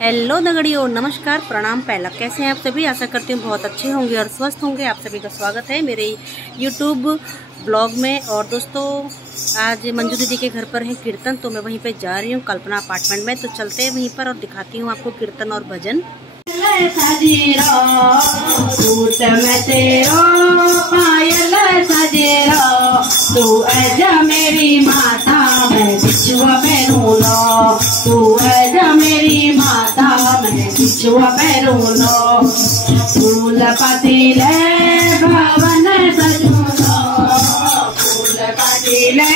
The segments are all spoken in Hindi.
हेलो दगड़ियों, नमस्कार, प्रणाम, पहला कैसे हैं आप सभी। आशा करती हूँ बहुत अच्छे होंगे और स्वस्थ होंगे। आप सभी का स्वागत है मेरे यूट्यूब ब्लॉग में। और दोस्तों, आज मंजू दीदी के घर पर है कीर्तन, तो मैं वहीं पे जा रही हूँ कल्पना अपार्टमेंट में। तो चलते हैं वहीं पर और दिखाती हूँ आपको कीर्तन और भजन। तू आजा मेरी माता, मैं बिछुआ पैरूं लो। तू आजा मेरी माता, मैं बिछुआ पैरूं लो। फूल पतीले भवन सजूलो, फूल पतीले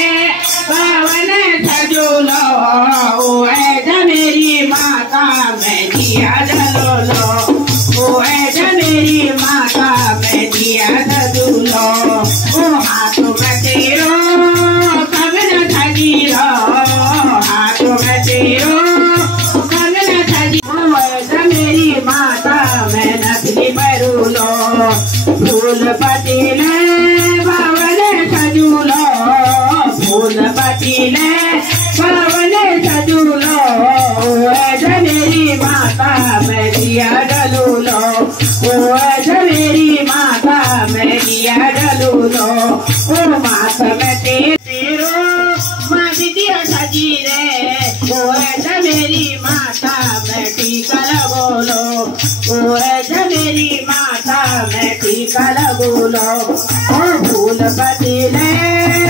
भवन सजूलो। ओ आजा मेरी माता, मैं दिया जलो लो। ओ आजा मेरी माता, मैं दिया जलो। ओ हाथों में तेरो कब न थजीरो, हाथों में तेरो कब न थजीरो। ऐसा मेरी माता, मैं नकली पैरू लो। फूल पतीले भवन सजूलो, फूल पतीले भवन सजूलो। ऐसा मेरी माता, मैं दिया डलू लो। ओ ऐसा मेरी माता, मैं दिया डलू लो। ओ माता मैं तेरो माँ दिया सजी रे। ओ ऐसा मेरी माता, मैं टीका लगो लो। ओ ऐसा मेरी माता, मैं टीका लगो लो। ओ फूल पतीले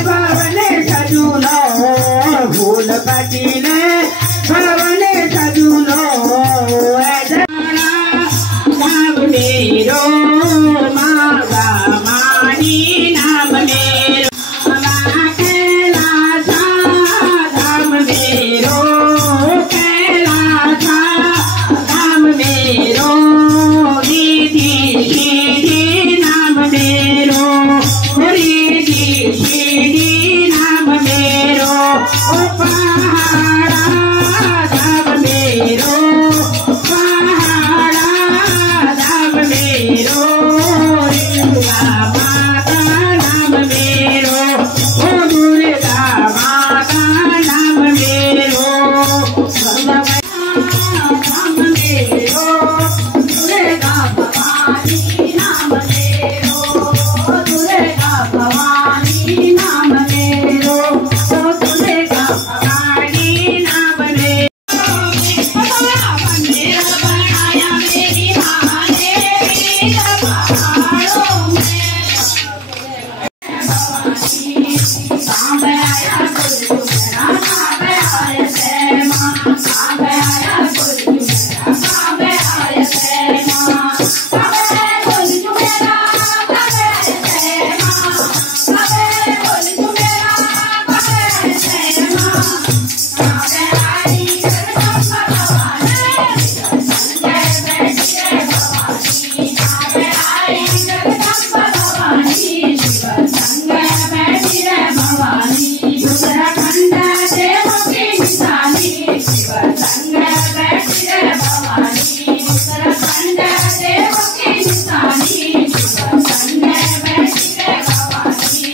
भवन सजूलो, फूल पतीले भवन सजूलो। ऐसा नाम मेरो मागा मानी, नाम मेरो कैलासा, धाम मेरो कैलासा, धाम मेरो रिद्धि सिद्धि, नाम मेरो रिद्धि सिद्धि, नाम मेरो। ओ पहाड़ा धाम मेरो, पहाड़ा धाम मेरो। दुर्गा माता नाम मेरो, ओ दुर्गा माता नाम मेरो। नाम मेरो, दुर्गा भवानी नाम मेरो, दुर्गा भवानी नाम मेरो, दुर्गा भवानी नाम मेरो। मंदिर बनाया मेरी माँ ने, पहाड़ों में सांबे आया गुरु मेरा, सांबे आया से माँ, सांबे आया गुरु मेरा, सांबे आया से माँ, सांबे गुरु मेरा, सांबे से माँ, सांबे गुरु मेरा, सांबे से माँ। सांबे आई जगदम्बा भवानी, संजय बैठे भवानी, सांबे आई जगदम्बा भवानी, शिव संजय बैठे भवानी। उत्तराखंड देव की निशानी, शिव संजय बैठे भवानी, उत्तराखंड देव की निशानी, शिव संजय बैठे भवानी।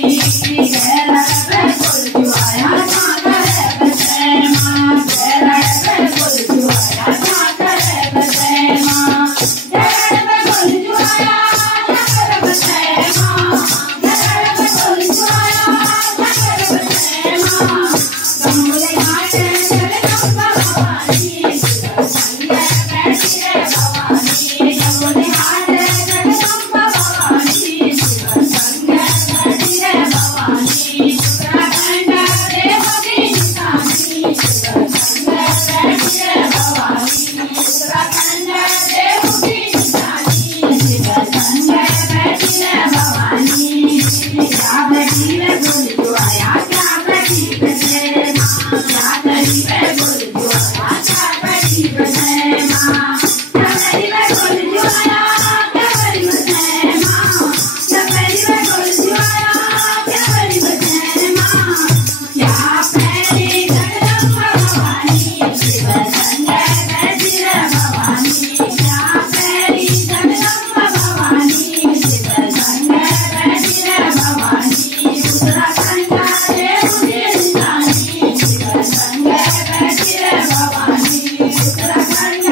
केरल पे गुरुद्वारा माता है बसे माँ, केरल पे गुरुद्वारा माता है बसे माँ, केरल पे गुरुद्वारा माता बसे माँ, केरल पे गुरुद्वारा माता बसे माँ। गंगोले घाट जगदम्बा भवानी, शिव संजय बैठे भवानी, गंगोले घाट जगदम्बा भवानी, शिव संजय बैठे भवानी। उत्तराखंड देव की निशानी, शिव संजय बैठे भवानी, उत्तराखंड देव की निशानी, शिव संजय बैठे भवानी। क्या बैठी रे गुरुद्वारा, क्या बैठी बसे माँ, क्या बैठी रे गुरुद्वारा, क्या बैठी बसे माँ, क्या बैठी रे गुरुद्वारा, क्या बैठी बसे माँ, क्या बैठी रे गुरुद्वारा, क्या बैठी बसे माँ। क्या पैरी जगदम्बा भवानी, शिव संजय बैठे भवानी, क्या पैरी जगदम्बा भवानी, शिव संजय बैठे भवानी। उत्तराखंड देव की निशानी, शिव संजय बैठे भवानी, उत्तराखंड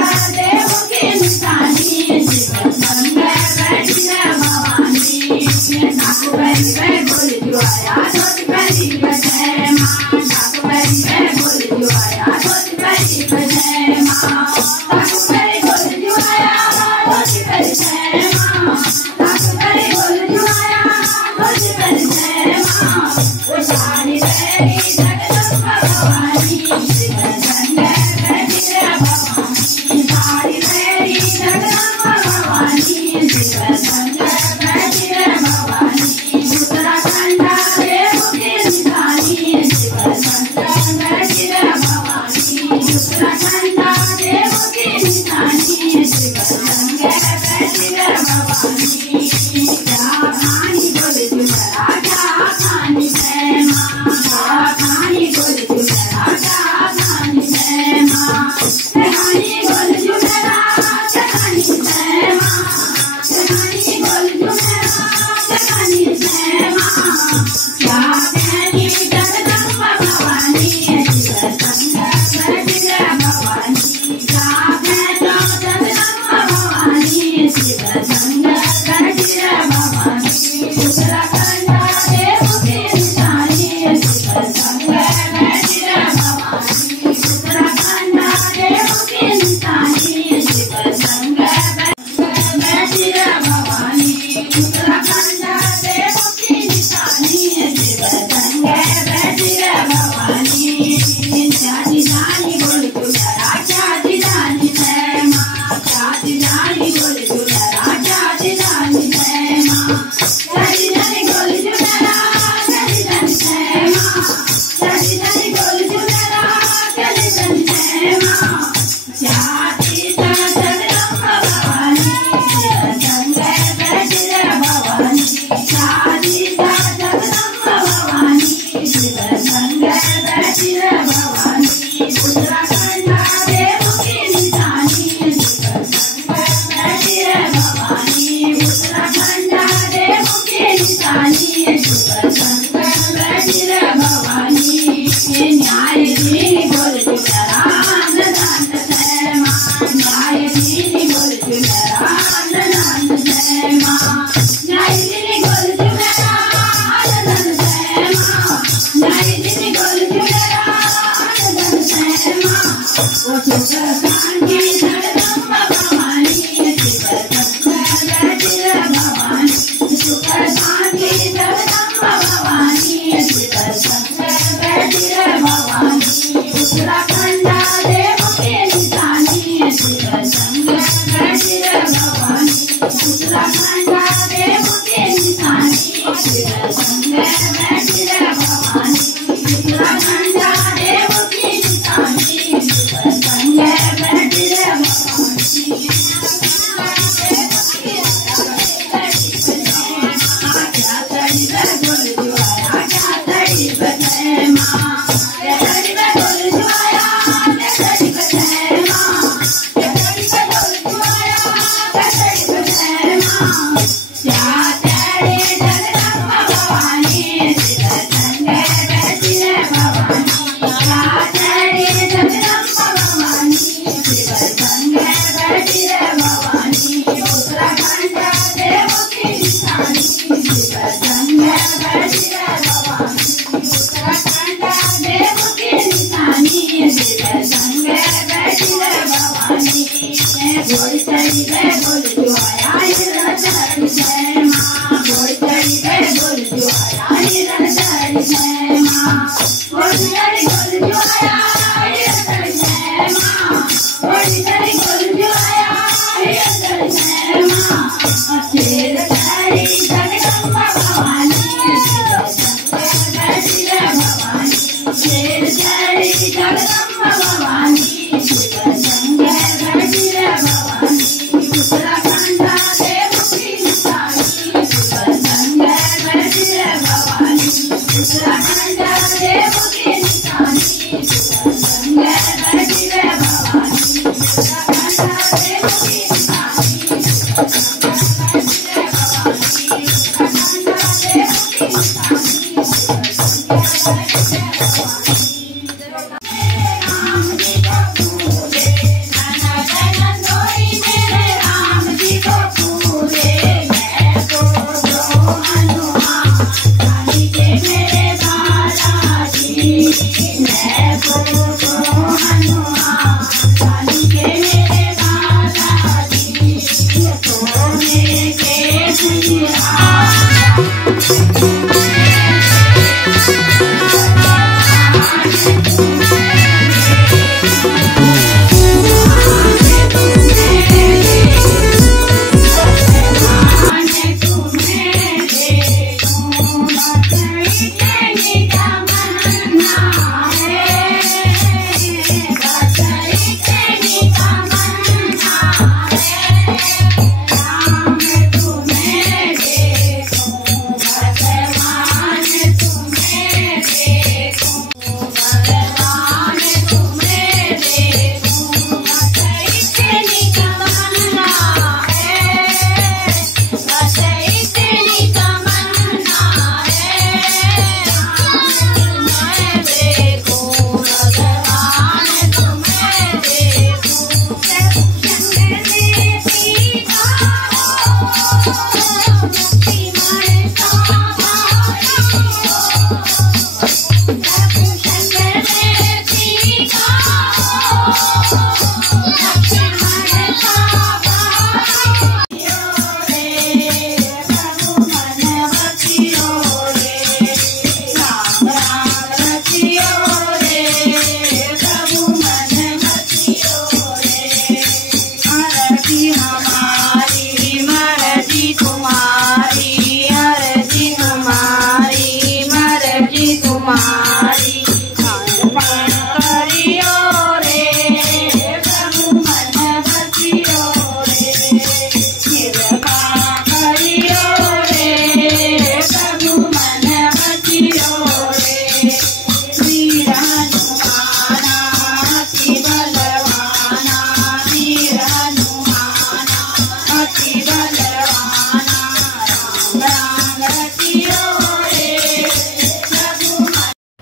मेरे बाला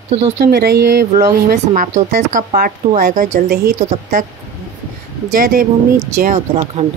तो दोस्तों मेरा ये व्लॉग यहीं में समाप्त होता है। इसका पार्ट 2 आएगा जल्द ही। तो तब तक जय देवभूमि, जय उत्तराखंड।